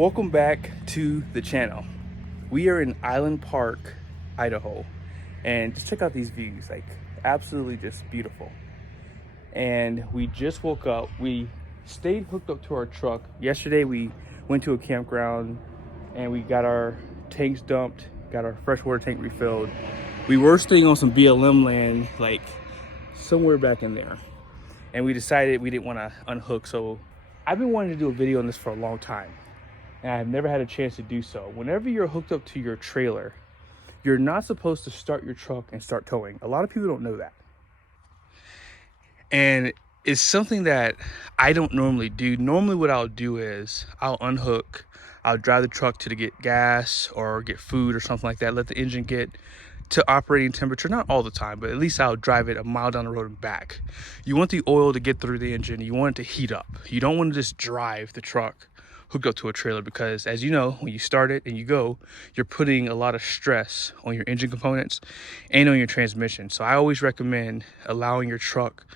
Welcome back to the channel. We are in Island Park, Idaho, and just check out these views, like absolutely just beautiful. And we just woke up. We stayed hooked up to our truck. Yesterday we went to a campground and we got our tanks dumped, got our freshwater tank refilled. We were staying on some BLM land, like somewhere back in there, and we decided we didn't want to unhook. So I've been wanting to do a video on this for a long time, and I've never had a chance to do so. Whenever you're hooked up to your trailer, you're not supposed to start your truck and start towing. A lot of people don't know that. And it's something that I don't normally do. Normally what I'll do is I'll unhook, I'll drive the truck to get gas or get food or something like that, let the engine get to operating temperature, not all the time, but at least I'll drive it a mile down the road and back. You want the oil to get through the engine, you want it to heat up. You don't want to just drive the truck hooked up to a trailer, because as you know, when you start it and you go, you're putting a lot of stress on your engine components and on your transmission. So I always recommend allowing your truck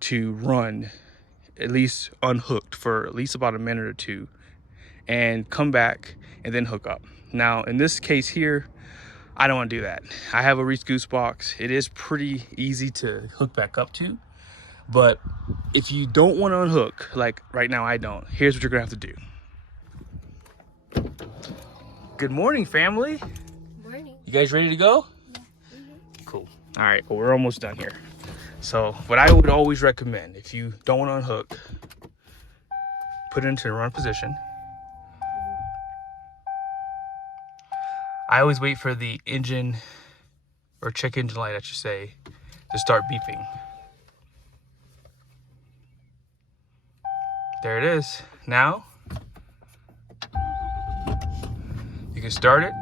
to run at least unhooked for at least about a minute or two and come back and then hook up. Now in this case here, I don't want to do that. I have a Reese Goose box. It is pretty easy to hook back up to, but if you don't want to unhook, like right now I don't, here's what you're gonna have to do. Good morning, family. Morning. You guys ready to go? Yeah. Cool. All right, well, we're almost done here. So what I would always recommend, if you don't want to unhook, put it into the run position. I always wait for the engine, or check engine light I should say, to start beeping. There it is. Now you can start it.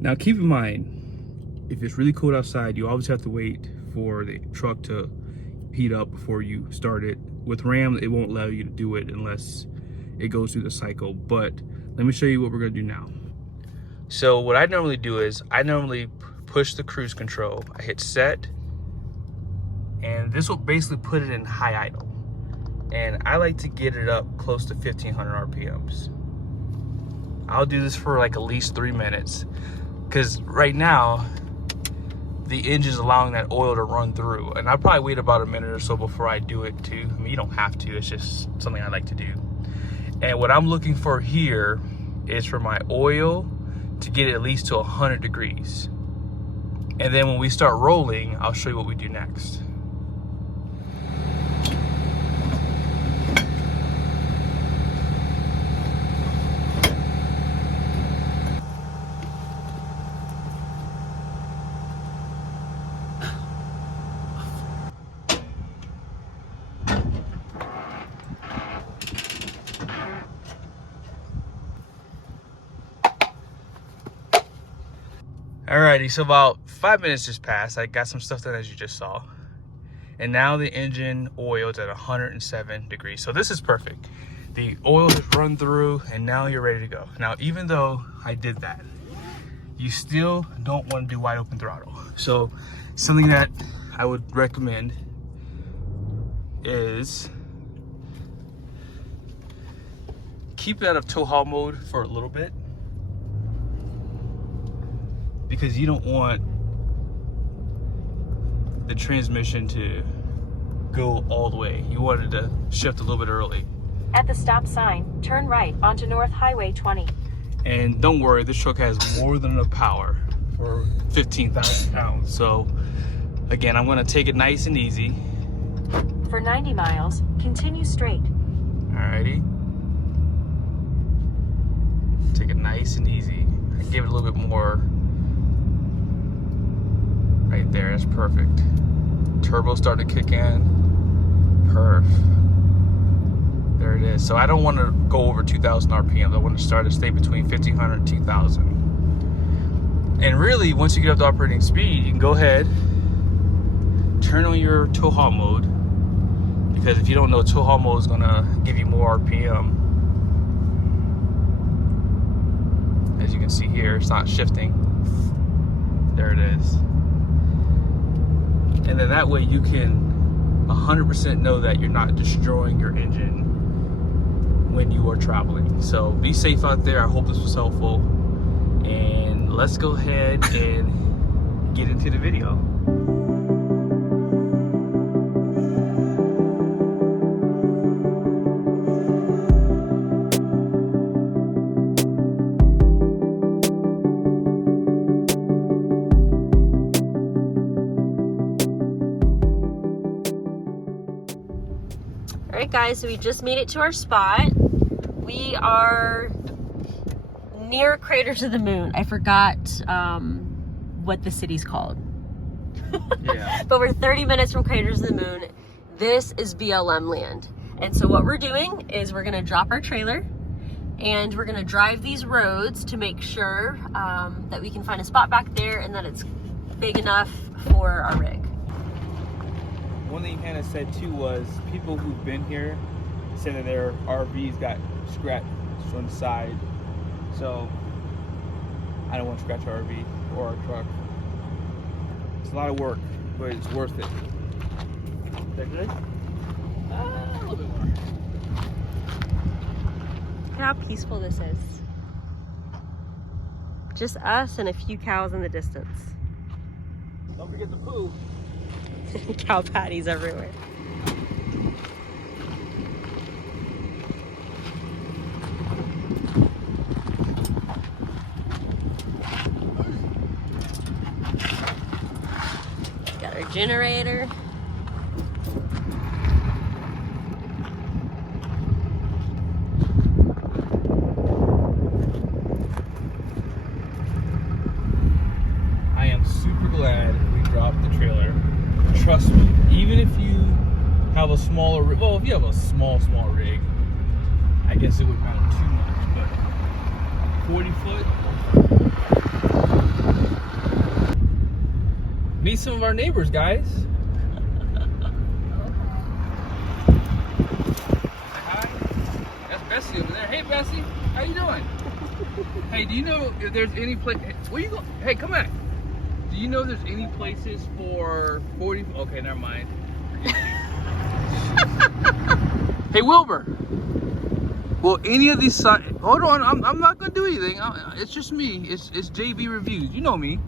Now keep in mind, if it's really cold outside, you always have to wait for the truck to heat up before you start it. With RAM, it won't allow you to do it unless it goes through the cycle. But let me show you what we're gonna do now. So what I normally do is I normally push the cruise control. I hit set, and this will basically put it in high idle. And I like to get it up close to 1500 RPMs. I'll do this for like at least 3 minutes, because right now the engine's allowing that oil to run through, and I'll probably wait about a minute or so before I do it too. I mean, you don't have to, it's just something I like to do. And what I'm looking for here is for my oil to get it at least to 100 degrees. And then when we start rolling, I'll show you what we do next. Alrighty, so about 5 minutes just passed. I got some stuff done, as you just saw. And now the engine oil is at 107 degrees. So this is perfect. The oil has run through and now you're ready to go. Now, even though I did that, you still don't want to do wide open throttle. So something that I would recommend is keep it out of tow haul mode for a little bit, because you don't want the transmission to go all the way. You want it to shift a little bit early. At the stop sign, turn right onto North Highway 20. And don't worry, this truck has more than enough power for 15,000 pounds. So again, I'm gonna take it nice and easy. For 90 miles, continue straight. Alrighty. Take it nice and easy. I gave it a little bit more. Right there, that's perfect. Turbo starting to kick in. Perf. There it is. So I don't want to go over 2,000 RPM. I want to stay between 1,500 and 2,000. And really, once you get up to operating speed, you can go ahead, turn on your tow haul mode, because if you don't know, tow haul mode is going to give you more RPM. As you can see here, it's not shifting. There it is. And then that way you can 100% know that you're not destroying your engine when you are traveling. So be safe out there. I hope this was helpful. And let's go ahead and get into the video. Alright guys, so we just made it to our spot. We are near Craters of the Moon. I forgot what the city's called. Yeah. But we're 30 minutes from Craters of the Moon. This is BLM land. And so what we're doing is we're gonna drop our trailer and we're gonna drive these roads to make sure that we can find a spot back there and that it's big enough for our rig. One thing Hannah said too was people who've been here said that their RVs got scratched on the side. So I don't want to scratch our RV or our truck. It's a lot of work, but it's worth it. Is that good? A little bit more. Look how peaceful this is. Just us and a few cows in the distance. Don't forget the poo. Cow patties everywhere. Got our generator. I am super glad we dropped the trailer. Trust me, even if you have a smaller rig, well, if you have a small rig, I guess it wouldn't matter too much, but 40 foot. Meet some of our neighbors, guys. Hi, that's Bessie over there. Hey, Bessie, how you doing? Hey, do you know if there's any place? Where you go? Hey, come back. Do you know there's any places for 40? Okay, never mind. Hey, Wilbur. Will any of these sides? Hold on, I'm not gonna do anything. It's just me. It's JB Reviews. You know me.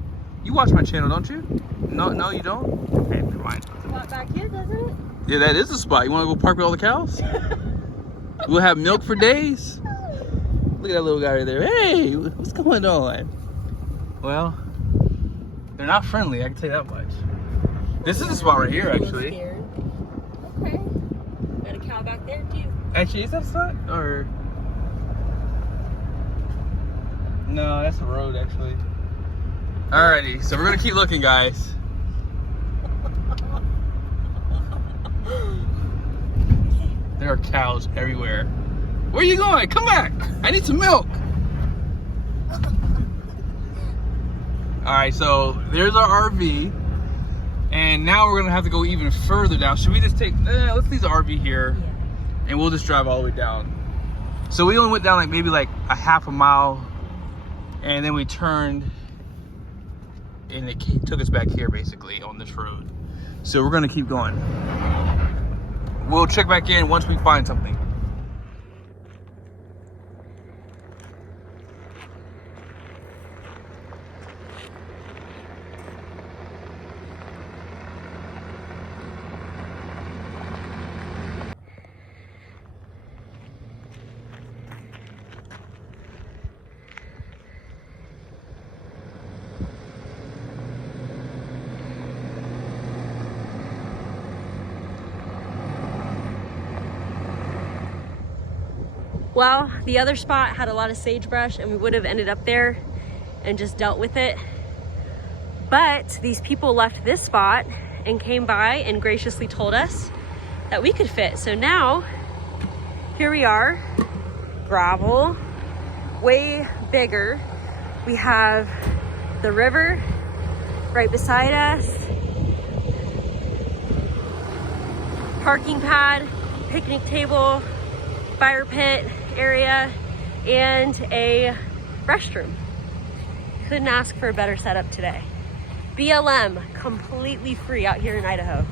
You watch my channel, don't you? No, you don't. Okay, never mind. Spot back here, doesn't it? Yeah, that is a spot. You want to go park with all the cows? We'll have milk for days. Look at that little guy right there. Hey, what's going on? Well, they're not friendly, I can tell you that much. This is the spot right here, actually. Okay. Got a cow back there, too. Actually, is that a spot? Or... No, that's the road, actually. Alrighty, so we're gonna keep looking, guys. There are cows everywhere. Where are you going? Come back! I need some milk! Alright, so there's our RV. And now we're gonna have to go even further down. Should we just take, let's leave the RV here. Yeah. And we'll just drive all the way down. So we only went down maybe a half a mile. And then we turned. And it took us back here basically on this road. So we're gonna keep going. We'll check back in once we find something. Well, the other spot had a lot of sagebrush and we would have ended up there and just dealt with it. But these people left this spot and came by and graciously told us that we could fit. So now, here we are, gravel, way bigger. We have the river right beside us, parking pad, picnic table, fire pit area, and a restroom. Couldn't ask for a better setup today. BLM, completely free out here in Idaho.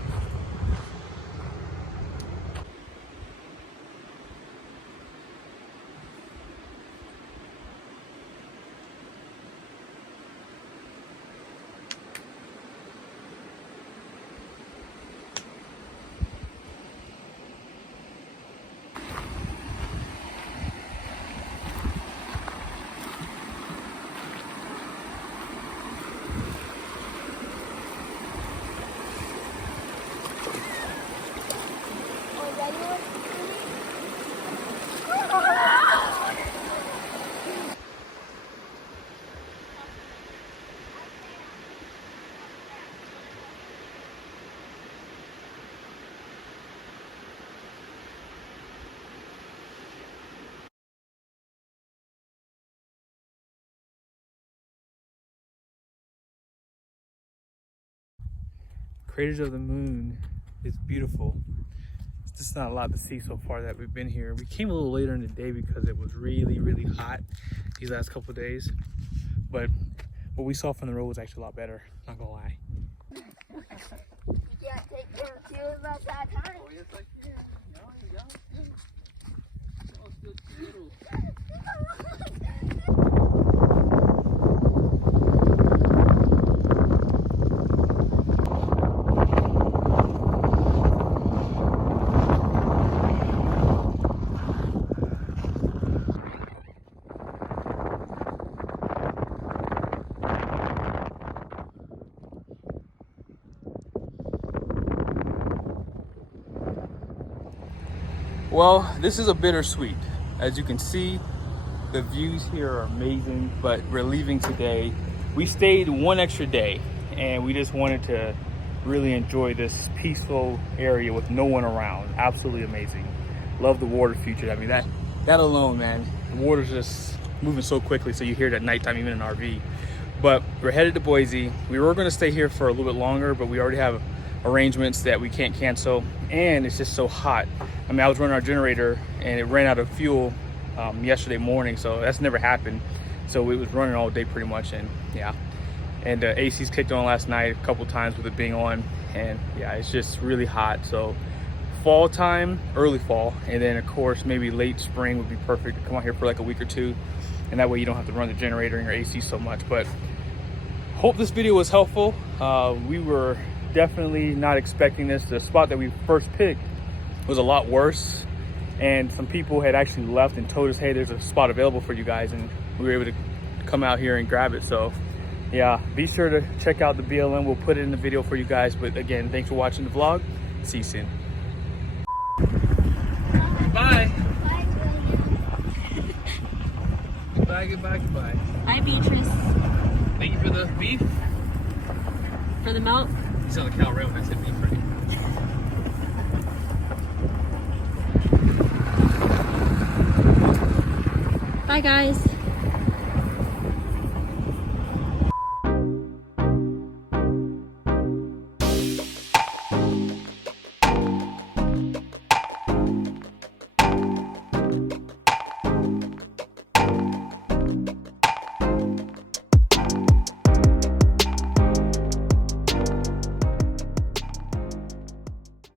Craters of the Moon is beautiful. It's just not a lot to see so far that we've been here. We came a little later in the day because it was really, really hot these last couple of days. But what we saw from the road was actually a lot better, not gonna lie. You can't take care of you about that time. Oh, yes, I can. Well, this is a bittersweet. As you can see, the views here are amazing, but we're leaving today. We stayed one extra day and we just wanted to really enjoy this peaceful area with no one around. Absolutely amazing. Love the water feature. I mean, that alone, man, the water's just moving so quickly, so you hear it at nighttime, even in an RV. But we're headed to Boise. We were gonna stay here for a little bit longer, but we already have arrangements that we can't cancel, and it's just so hot. I mean, I was running our generator and it ran out of fuel yesterday morning, so that's never happened. So it was running all day pretty much, and yeah. And AC's kicked on last night a couple times with it being on, and yeah, it's just really hot. So fall time, early fall, and then of course maybe late spring would be perfect to come out here for like a week or two, and that way you don't have to run the generator and your AC so much. But hope this video was helpful. We were definitely not expecting this. The spot that we first picked was a lot worse, and some people had actually left and told us, hey, there's a spot available for you guys, and we were able to come out here and grab it. So yeah, be sure to check out the BLM. We'll put it in the video for you guys. But again, thanks for watching the vlog. See you soon. Bye. Bye, William. Goodbye, goodbye, goodbye. Hi, Beatrice. Thank you for the beef. For the milk. He's on the cow rail when I said beef, right? Bye, guys.